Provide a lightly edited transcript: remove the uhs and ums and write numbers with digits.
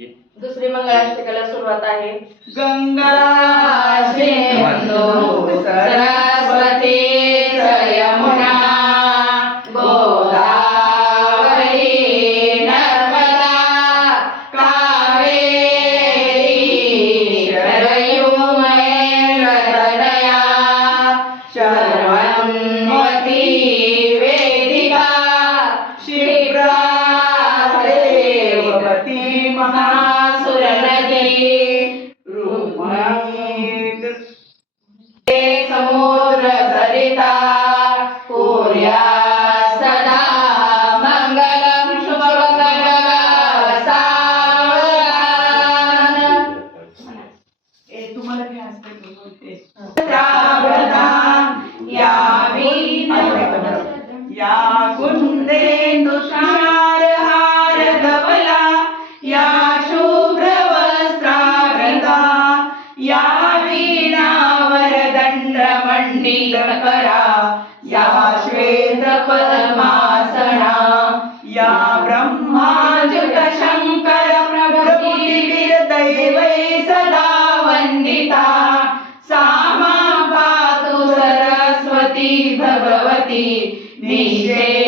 दुसरी मंगळाष्टकाला सुरुवात आहे. गंगा सिंधू सरस्वती यमुना गोदावरी नर्मदा कावेरी शरयू महेन्द्रतनया शर्वन्वती वेदिका क्षिप्रा देववती महासुरनदी समुद्र सरिता कुर्या सदा मंगलम शुभमंगल सावधान. तुम्हाला काय असतं या या कुंदेंदु तुषार हार धवला या शुभ्र वस्त्रावृता या वीणावर दंड मंडितकरा या श्वेत पद्मासना या ब्रह्माच्युत शंकर प्रभृतिभिर दैवै सदा वंदिता सा मां पातु सरस्वती भगवती निषेध